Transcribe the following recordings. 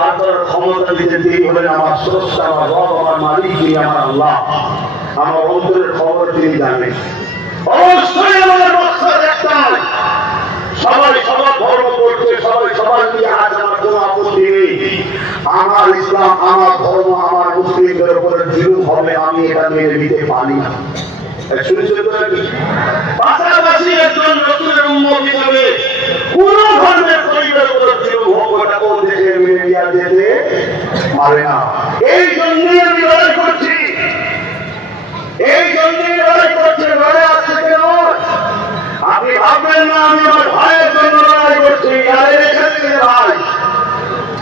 বার করার ক্ষমতা দিতে তিনি হলেন আমার স্রষ্টা, আমার রব, আমার মালিক, তিনি আমার আল্লাহ। আমার অন্তরের খবর তিনি জানেন। অবশ্যই আমাদের মকসদ একটাই, সবাই সবার ধর্ম করছে, সবাই সবার নিয়ে আজ আমার কোনো আপত্তি নেই। আমার ইসলাম, আমার ধর্ম, আমার মুসলিমদের উপরে জুলুম হবে, আমি এটা মেনে নিতে পারি না। পাশাপাশি একজন রাসূলের উম্মত হিসেবে কোন ধর্মের পরিবারের উপর জুলুম হোক, ওটা কোন দেশে মেনে নেওয়া যেতে পারে না। এই জন্যই আমি লড়াই করছি, এই জন্যই লড়াই করছি। লড়াই আসছে কেন? আপনি ভাববেন না আমি আমার ভাইয়ের জন্য লড়াই করছি। আরে এখানে ভাই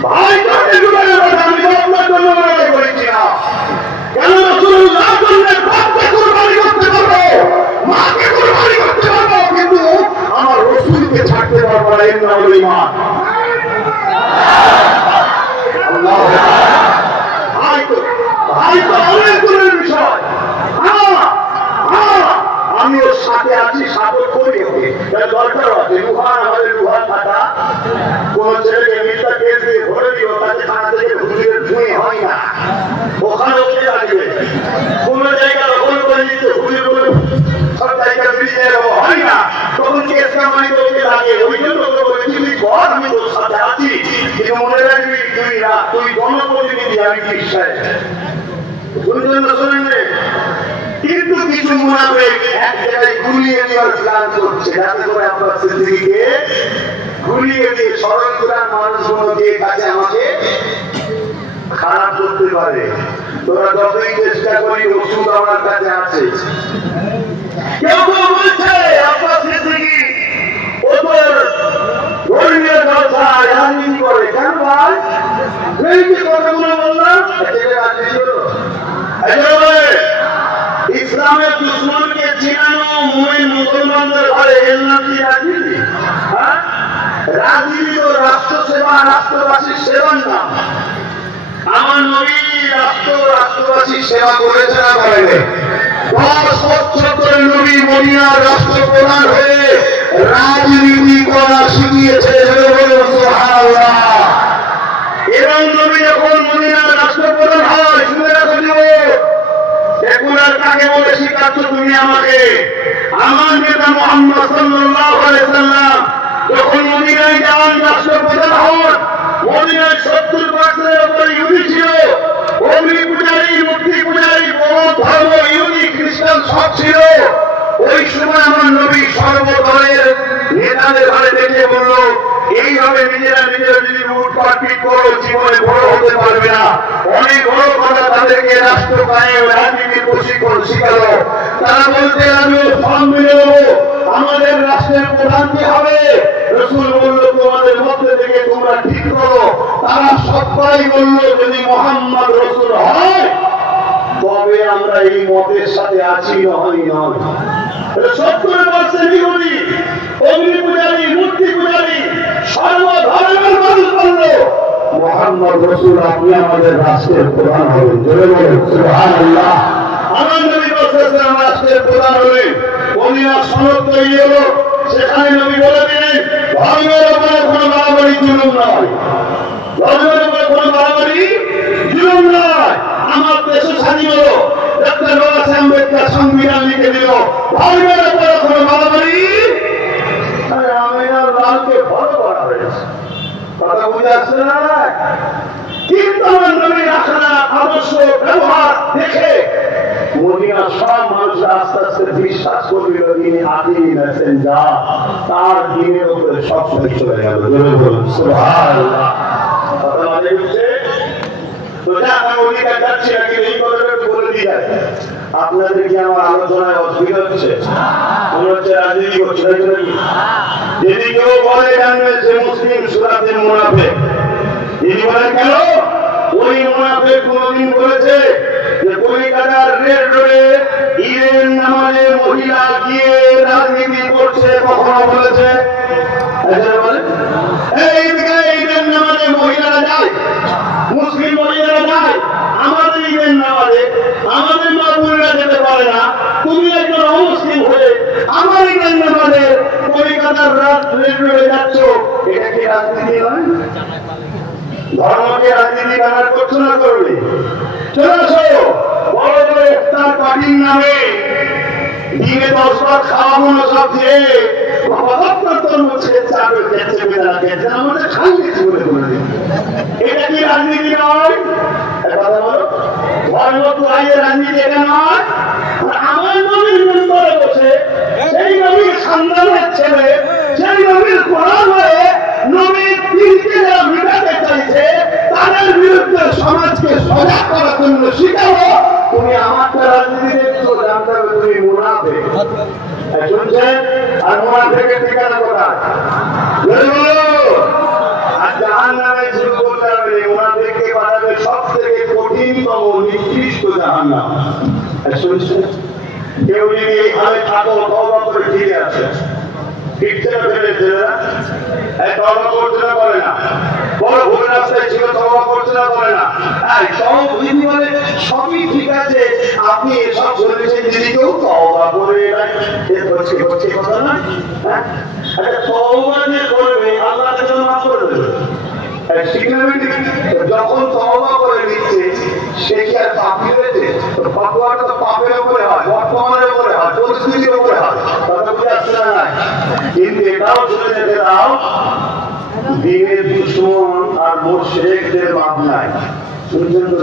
ভাই কাকে জুড়ে আমি আপনার জন্য লড়াই করেছি না। কেন? রাসূলুল্লাহ জন্মের বাপকে কুরবানি করতে পারবো, মাকে কুরবানি করতে পারবো, কিন্তু আমার রাসূলকে ছাড়তে পারবো না। এর নাম হলো ঈমান। আল্লাহু আকবার। ভাই তো অনেক দূরের বিষয়। আমি ওর সাথে আছি, সাথে করি ওকে, দরকার আছে। লুহান আমাদের লুহান থাকা, কোন ছেলেকে মিথ্যা কেস দিয়ে ধরে দিও, তাকে থানা থেকে হুজুরের ধুয়ে হয় না, ওখানে ওকে লাগবে। কোন জায়গা দখল করে নিতে হুজুর বলে সব জায়গা ফিরিয়ে দেবো, হয় না, তখন কেস কামাই ওকে লাগে। ওই জন্য ওকে বলেছি তুই কর, আমি তোর সাথে আছি, কিন্তু মনে রাখবি তুই জনপ্রতিনিধি, আমি বিশ্বাস। শোনেন রে, কিন্তু কিছু মুনাফিক এক জায়গায় গুলিয়ে দেওয়ার প্ল্যান করছে, যাতে করে আপনার সিদ্দিককে গুলিয়ে দিয়ে ষড়যন্ত্র মানুষগুলো দিয়ে কাছে আমাকে খারাপ করতে পারে। তোরা যতই চেষ্টা করি, ওষুধ আমার কাছে আছে। কেউ কেউ বলছে আপনার সিদ্দিকি ওপর ধর্মীয় চর্চায় রাজনীতি করে। কেন ভাই? এই যে কথাগুলো বললাম, ইসলামের দুশ্মনকে চিনানো মুমিন মুসলমানদের ঘরে এলনাতি রাজনীতি। রাজনীতি তো রাষ্ট্র সেবা, রাষ্ট্রবাসীর সেবার নাম। আমার নবী রাষ্ট্রবাসীর সেবা করেছে না করেনি? 10 বছর ধরে নবী মদিনার রাষ্ট্রপ্রধান হয়ে রাজনীতি করা শিখিয়েছে। সুবহানাল্লাহ। এবং নবী যখন মদিনার রাষ্ট্রপ্রধান হয়, শুনে রাখো সেকুলার কাকে বলে শিখাচ্ছ তুমি আমাকে? আমার নেতা মুহাম্মদ সাল্লাল্লাহু আলাইহি সাল্লাম যখন মদিনায় যান, রাষ্ট্রপ্রধান হন, মদিনায় 70% উপরে ইহুদি ছিল, অগ্নি পূজারী, মূর্তি পূজারী, বৌদ্ধ ধর্ম, ইহুদি, খ্রিস্টান সব ছিল। ওই সময় আমার নবী সর্বদলের নেতাদের ঘরে দেখে বলল, এইভাবে নিজেরা নিজেরা যদি লুটপাট করো, জীবনে বড় হতে পারবে না। অনেক বড় কথা তাদেরকে রাষ্ট্র কায়েম, রাজনীতির প্রশিক্ষণ শিখালো। তারা বলতে লাগলো ফর্ম মিলে নেবো, আমাদের রাষ্ট্রের প্রধান কি হবে? রাসূল বলল তোমাদের মধ্যে থেকে তোমরা ঠিক করো। তারা সবাই বলল যদি মুহাম্মদ রাসূল হয় তবে আমরা এই মতের সাথে আছি, নয় নয়। 70% ইহুদি, অগ্নি পূজারী, মূর্তি পূজারী, সর্বধর্মের মানুষ বলল মুহাম্মদ রাসূল আপনি আমাদের রাষ্ট্রের প্রধান হবেন। জোরে বলুন সুবহানাল্লাহ। আমার নবী সাল্লাল্লাহু আলাইহি রাষ্ট্রের প্রধান হলেন। মদিনার সনদ তৈরি হলো, সেখানে নবী বলে দিলেন ধর্মের উপরে কোনো বাড়াবাড়ি জুলুম নয়, ধর্মের উপরে কোনো বাড়াবাড়ি জুলুম নয়। আমার দেশ স্বাধীন হলো, ডক্টর বাবা সাহেব আম্বেদকর সংবিধান লিখে দিল, ধর্মের উপরে কোনো বাড়াবাড়ি। আমিনার লালকে ফলো করা হয়েছে, কথা বুঝে আসছে না? কিন্তু আমার নবীর আখড়া আদর্শ ব্যবহার দেখে মদিনার সব মানুষ আস্তে আস্তে বিশ্বাস করবে তিনি আদিম মেসেঞ্জার, তার দিনের উপরে সব সময় চলে গেল। সুবহানাল্লাহ। কথা মানে হচ্ছে তো যা আমি অধিকার যাচ্ছি না, কিন্তু এই কথাটা বলে দিয়ে যায়। আপনাদের কি আমার আলোচনায় অসুবিধা হচ্ছে? মনে হচ্ছে রাজনীতি করছে নাকি? যদি কেউ বলে জানবে যে মুসলিম সুরাতের মুনাফিক, তিনি বলেন কেন? ওই মুনাফিক কোনদিন বলেছে যে কলিকাতার রেড রোডে ঈদের নামাজে মহিলা গিয়ে রাজনীতি করছে? কখনো বলেছে? এই ঈদের নামাজে মহিলারা যায়, মুসলিম মহিলারা যায়, আমাদের ঈদের নামাজে আমাদের মা বোনেরা যেতে পারে না। তুমি একজন অমুসলিম হয়ে আমার ঈদের নামাজে কলিকাতার রেড রোডে যাচ্ছ, এটা কি রাজনীতি নয়? ধর্ম ধর্মকে রাজনীতি ব্যবহার করছো না করবে? চলে আসো, বড় বড় ইফতার পার্টির নামে দিনে 10 বার খাওয়াবো না সব দিয়ে এটা কি রাজনীতি নয়? কথা বলো, ধর্ম রাজনীতি এটা নয়। আমার নবীর মেম্বারে বসে সেই নবীর সন্তানের ছেলে, সেই নবীর কোরআন হয়ে নবীর পীরকে যারা মেটাতে চাইছে তাদের বিরুদ্ধে সমাজকে সজাগ করার জন্য শিখাবো। তুমি আমারটা রাজনীতি দেখছো, জানতে হবে তুমি মুনাফিক। শুনছেন? আর মুনাফিকের ঠিকানা কোথায়? আর জাহান্নামে শুরু করতে হবে। মুনাফিককে বানাবে সব থেকে কঠিনতম নিকৃষ্ট জাহান্নাম। শুনছেন? কেউ যদি এইভাবে থাকো, তওবা করে ফিরে আসে, ফিরতে না ফেলেছে না, তওবা করতে না করে না, বড় ভুল রাস্তায় ছিল, তওবা করতে না করে না। বলে সবই ঠিক আছে, আপনি এসব বলেছেন যদি কেউ তওবা করে হচ্ছে কথা না। তওবা যে করবে আল্লাহ যেন মাফ করে দেবে। যখন তওবা করে নিচ্ছে সে কি আর পাপী হয়েছে? পাপটা তো পাপের উপরে হয়, বর্তমানের উপরে হয়, পরিস্থিতির উপরে হয়। কথা বুঝে আসছে না? নাই। কিন্তু এটাও শুনে যেতে দাও, দিনের দুশমন আর মুশরিকদের মাপ নাই। শুনছেন তো?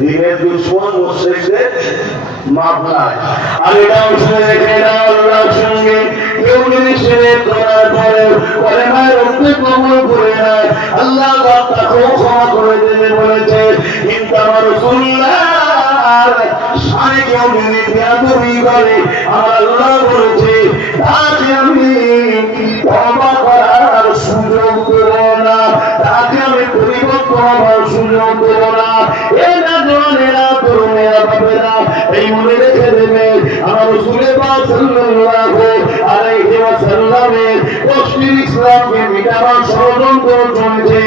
দিনের দুশমন মুশরিকদের মাপ নাই। আর এটাও শুনে রেখে দাও, আল্লাহর সঙ্গে কেউ যদি শিরক করার পরে কলেমায় রক্তে কবুল করে নেয়, আল্লাহ তাকেও ক্ষমা করে দেবে বলেছে। কিন্তু আমার রাসূলুল্লাহ শানে কেউ যদি বেয়াদবি করে, আমার আল্লাহ বলেছে তাকে আমি তওবা করার সুযোগ দেব না, তাকে আমি পরিবর্তন হওয়ার সুযোগ দেব না। এটা জনেরা তরুণেরা বাপেরা এই মনে রেখে দেবে, আমার রাসূলের পাক সাল্লাল্লাহু আলাইহি ওয়াসাল্লামের কষ্টের ইসলামকে মিটাবার ষড়যন্ত্র চলছে।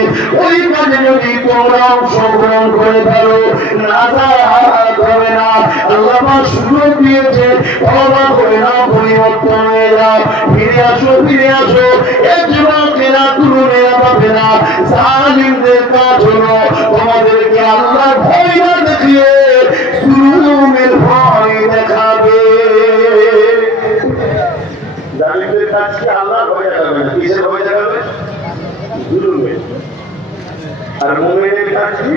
ওই কাজে যদি তোমরা অংশগ্রহণ করে ফেলো, নাজাত হবে না। আল্লাহ পাক সুযোগ দিয়েছে, তওবা করে নাও, পরিবর্তন হয়ে যাও, ফিরে আসো, ফিরে আসো। এই যুবকেরা তরুণেরা বাপেরা, জালিমদের কাজ হলো তোমাদেরকে আল্লাহ ভয় না দেখিয়ে জুলুমের ভয় দেখাবে। জালিমদের কাজ কি আল্লাহ ভয় দেখাবে না? কিসের ভয় দেখাবে? জুলুমের। আর মুমিনের কাজ কি?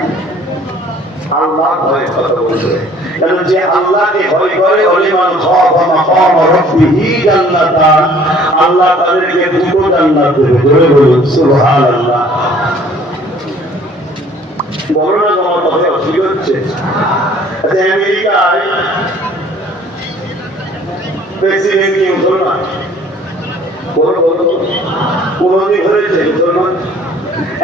আল্লাহ ভয় কথা বলবে। কারণ যে আল্লাহকে ভয় করে, ওলিমান খাফা মাকাম রাব্বিহি জান্নাতান, আল্লাহ তাদেরকে দুটো জান্নাত দেবে। জোরে বলুন সুবহানাল্লাহ। বলো না তোমার কথা অসুবিধা হচ্ছে? আমেরিকায় প্রেসিডেন্ট কি মুসলমান? বলো বলো, কোনদিন হয়েছে মুসলমান?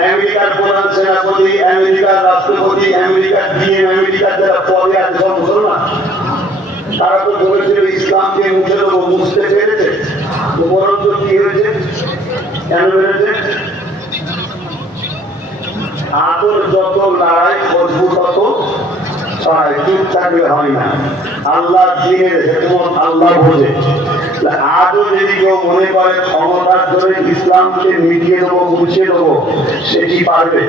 আমেরিকার প্রধান সেনাপতি, আমেরিকার রাষ্ট্রপতি, আমেরিকার ডিএম, আমেরিকার যারা পদে আছে সব মুসলমান। তারা তো বলেছিল ইসলামকে মুছে দেবো, মুছতে পেরেছে? বরঞ্চ কি হয়েছে? কেন বেড়েছে? আদর যত লড়াই মজবুত তত চুপ থাকলে হয় না। আল্লাহ দিনের হিকমত আল্লাহ বোঝে। আজও যদি কেউ মনে করে ক্ষমতার ধরে ইসলামকে মিটিয়ে দেবো, মুছে দেবো, সে কি পারবে?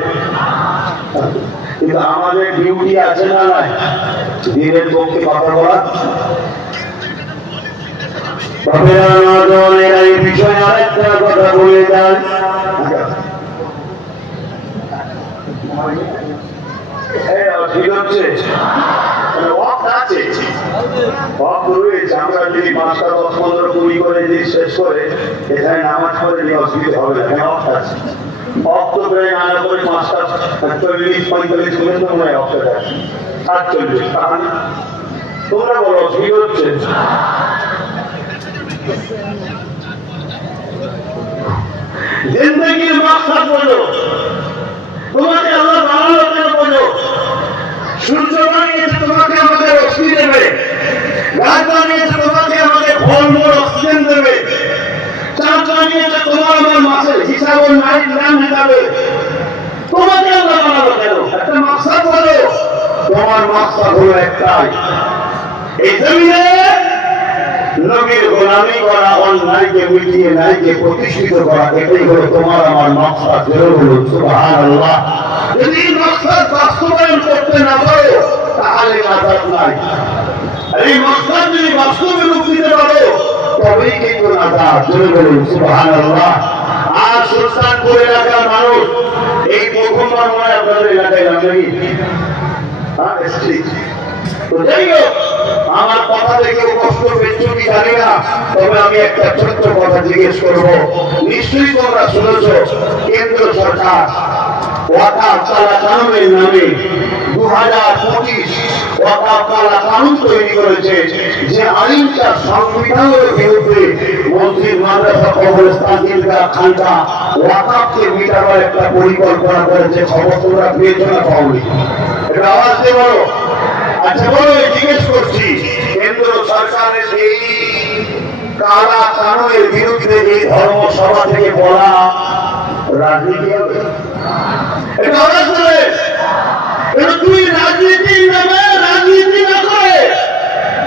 কিন্তু আমাদের ডিউটি আছে না নাই? দিনের পক্ষে কথা বলা। এই বিষয়ে আরেকটা কথা বলে যান। আমরা যদি 5টা 10 15 20 করে যদি শেষ করে এখানে নামাজ পড়ে নিয়ে অসুবিধা হবে না। অফ তো প্রায় না করে 5টা 40 45 মিনিট তো মনে হয় অফ আছে, 48। তাহলে তোমরা বলো অসুবিধা হচ্ছে? জিন্দেগির মাকসাদ বলো, তোমাকে আল্লাহ বানালো কেন বলো? সূর্য বানিয়েছে তোমাকে আমাদের রশ্মি দেবে, গাছ বানিয়েছে তোমাকে আমাদের ফলমূল অক্সিজেন দেবে, চাঁদ বানিয়েছে তোমার আমার মাছের হিসাব ও নাইট নাম মেটাবে। তোমাকে আল্লাহ বানালো কেন? একটা মাকসাদ বলো। তোমার মাকসাদ হলো একটাই, এই জমিনে নবীর গোলামি করা, অন্যায়কে মিটিয়ে ন্যায়কে প্রতিষ্ঠিত করা, এটাই হলো তোমার আমার মাকসাদ। বলুন সুবহানাল্লাহ। যদি মাকসাদ বাস্তবায়ন করতে না পারো তাহলে নাজাত নাই। এই মাকসাদ যদি বাস্তবে রূপ দিতে পারো তবেই কিন্তু নাজাত। বলুন সুবহানাল্লাহ। আর সুলতানপুর এলাকার মানুষ, এই প্রথমবার মনে হয় আপনাদের এলাকায় নাম নাকি? হ্যাঁ, তো যাই হোক, আমার কথা থেকে কষ্ট পেয়েছ কি জানি না, তবে আমি একটা ছোট্ট কথা জিজ্ঞেস করবো। নিশ্চয়ই তোমরা শুনেছ কেন্দ্র সরকার ওয়াকাফ কালা কানুনের নামে 2025 ওয়াকাফ কালা কানুন তৈরি করেছে, যে আইনটা সংবিধানের বিরুদ্ধে। মসজিদ, মাদ্রাসা, কবরস্থান, ঈদগাহ, খানকা ওয়াকাফকে মিটাবার একটা পরিকল্পনা করেছে। খবর তোমরা পেয়েছো না পাওনি? এটা আওয়াজ দিয়ে বলো। আচ্ছা বলো, জিজ্ঞেস করছি, কেন্দ্র সরকারের এই কালা কানুনের বিরুদ্ধে এই ধর্মসভা থেকে বলা রাজনীতি হবে? এটা আওয়াজ করে। তুই রাজনীতির নামে রাজনীতি না করে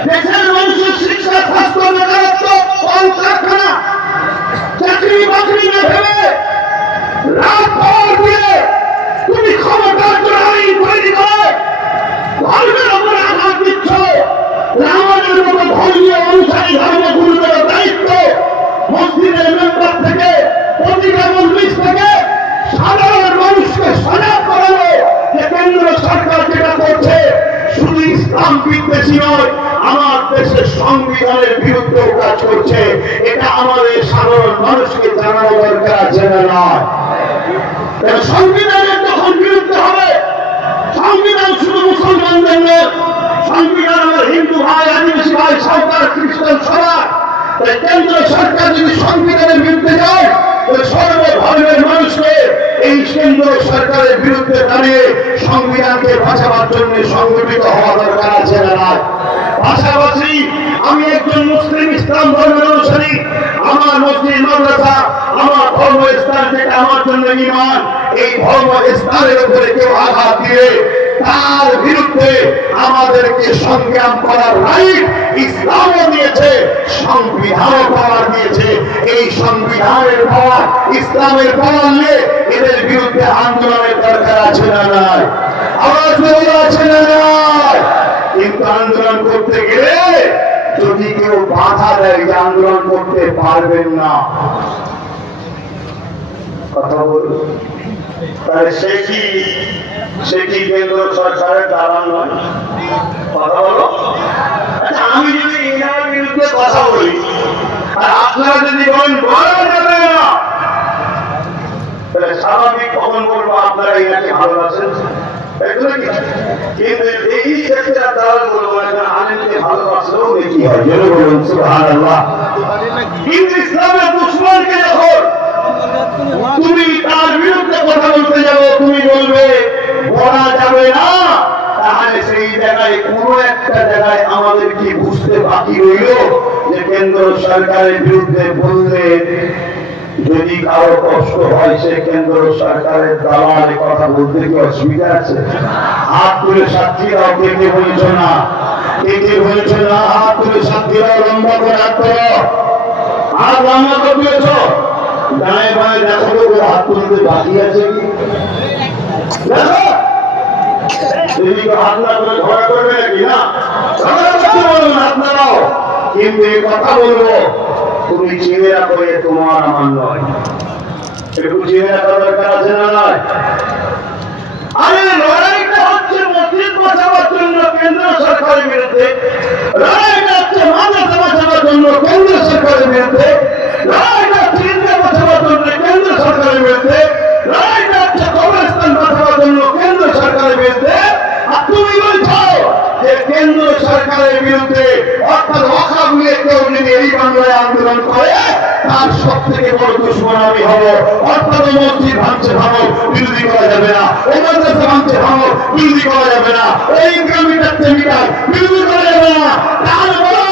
দেশের মানুষের শিক্ষা, স্বাস্থ্য, বেকারত্ব, কলকারখানা, চাকরি বাকরি না ভেবে রাত পাওয়ার দিয়ে তুমি ক্ষমতার জন্য আইন তৈরি করে ধর্মের উপরে আঘাত দিচ্ছ। আমাদের মতো ধর্মীয় অনুসারী ধর্মগুরুদের দায়িত্ব মসজিদের মেম্বার থেকে, প্রতিটা মজলিস থেকে সাধারণ মানুষকে সজাগ করানো যে কেন্দ্র সরকার যেটা করছে শুধু ইসলাম বিদ্বেষী নয়, আমার দেশের সংবিধানের বিরুদ্ধেও কাজ করছে। এটা আমাদের সাধারণ মানুষকে জানানো দরকার আছে না নয়? সংবিধানের যখন বিরুদ্ধে হবে, সংবিধান শুধু মুসলমানদের নয়, সংবিধান আমার হিন্দু ভাই, আদিবাসী ভাই, সাঁওতাল, খ্রিস্টান সবার। তাই কেন্দ্র সরকার যদি সংবিধানের বিরুদ্ধে যায়, সর্বধর্মের মানুষকে এই কেন্দ্র সরকারের বিরুদ্ধে দাঁড়িয়ে সংবিধানকে বাঁচাবার জন্য সংগঠিত হওয়া দরকার আছে না নয়? পাশাপাশি আমি একজন মুসলিম, ইসলাম ধর্মের অনুসারী। আমার মসজিদ, মাদ্রাসা, আমার ধর্মস্থান যেটা আমার জন্য ঈমান, এই ধর্মস্থানের উপরে কেউ আঘাত দিয়ে তার বিরুদ্ধে আমাদেরকে সংগ্রাম করার রাইট ইসলামও দিয়েছে, সংবিধানও পাওয়ার দিয়েছে। এই সংবিধানের পাওয়ার, ইসলামের পাওয়ার নিয়ে এদের বিরুদ্ধে আন্দোলনের দরকার আছে না নাই? আওয়াজ আছে না নাই? কিন্তু আন্দোলন করতে গেলে যদি কেউ বাধা দেয় যে আন্দোলন করতে পারবেন না, কথা বলুন, তাহলে সে কি কেন্দ্র সরকারের দালাল নয়? কথা বলো। আচ্ছা, আমি যদি এনার বিরুদ্ধে কথা বলি আর আপনারা যদি বলেন বলা যাবে না, তাহলে স্বাভাবিক কখন বলবো আপনারা এনাকে ভালোবাসেন? কিন্তু এই ক্ষেত্রে দালাল বলবো না, আলেমকে ভালোবাসলেও দেখি হয়। যেন বলুন সুবহানাল্লাহ। কিন্তু ইসলামের দুশমনকে যখন তুমি তার বিরুদ্ধে কথা বলতে যাবো, তুমি বলবে বলা যাবে না, তাহলে সেই জায়গায় কোনো একটা জায়গায় আমাদের কি বুঝতে বাকি রইল যে কেন্দ্র সরকারের বিরুদ্ধে বললে যদি কারো কষ্ট হয় সে কেন্দ্র সরকারের দালালে কথা বলতে কি অসুবিধা আছে? হাত তুলে সাক্ষী দাও। কে কে বলেছ না? কে কে বলেছ না? হাত তুলে সাক্ষী দাও। লম্বা করে হাত করো। হাত লম্বা করে তুলেছ, ডানে বাঁয়ে দেখো তো হাত তুলতে বাকি আছে কি? দেখো হাত না করে ঝগড়া করবে নাকি? না, ঝগড়া করতে বলুন, হাত না দাও। কিন্তু এই কথা বলবো, তুমি চিনে রাখো এ তোমার আমার নয়। একটু চিনে রাখা দরকার আছে না নয়? আরে লড়াইটা হচ্ছে মসজিদ বাঁচাবার জন্য কেন্দ্র সরকারের বিরুদ্ধে, লড়াইটা হচ্ছে মাদ্রাসা বাঁচাবার জন্য কেন্দ্র সরকারের বিরুদ্ধে, লড়াইটা হচ্ছে ঈদগাহ বাঁচাবার জন্য কেন্দ্র সরকারের বিরুদ্ধে, লড়াইটা হচ্ছে কবরস্থান বাঁচাবার জন্য কেন্দ্র সরকারের বিরুদ্ধে। আর তুমি বলছো যে কেন্দ্র সরকারের বিরুদ্ধে, অর্থাৎ ওয়াকাফ নিয়ে কেউ যদি এই বাংলায় আন্দোলন করে তার সব থেকে বড় দুশমন আমি হব। অর্থাৎ মসজিদ ভাঙছে ভাঙো, বিরোধী করা যাবে না। ও মাদ্রাসা ভাঙছে ভাঙো, বিরোধী করা যাবে না। ওই ইনকাম মিটাচ্ছে মিটার, বিরোধী করা যাবে না। তাহলে বলো,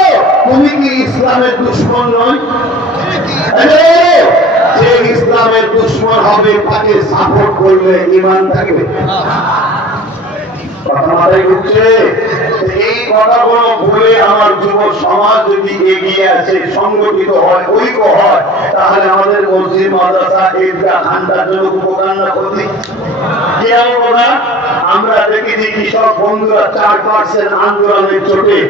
তুমি কি ইসলামের দুশমন নয়? যে ইসলামের দুশমন হবে তাকে সাপোর্ট করলে ঈমান থাকবে? কথা মাথায় ঢুকছে? এই কথাগুলো ভুলে আমার যুব সমাজ যদি এগিয়ে আসে, সংগঠিত হয়, ঐক্য হয়, তাহলে আমাদের মসজিদ মাদ্রাসা ঈদগাহ খানকার জন্য উপকার না ক্ষতি? কি আমরা দেখেছি কৃষক বন্ধুরা 4% আন্দোলনের চোটে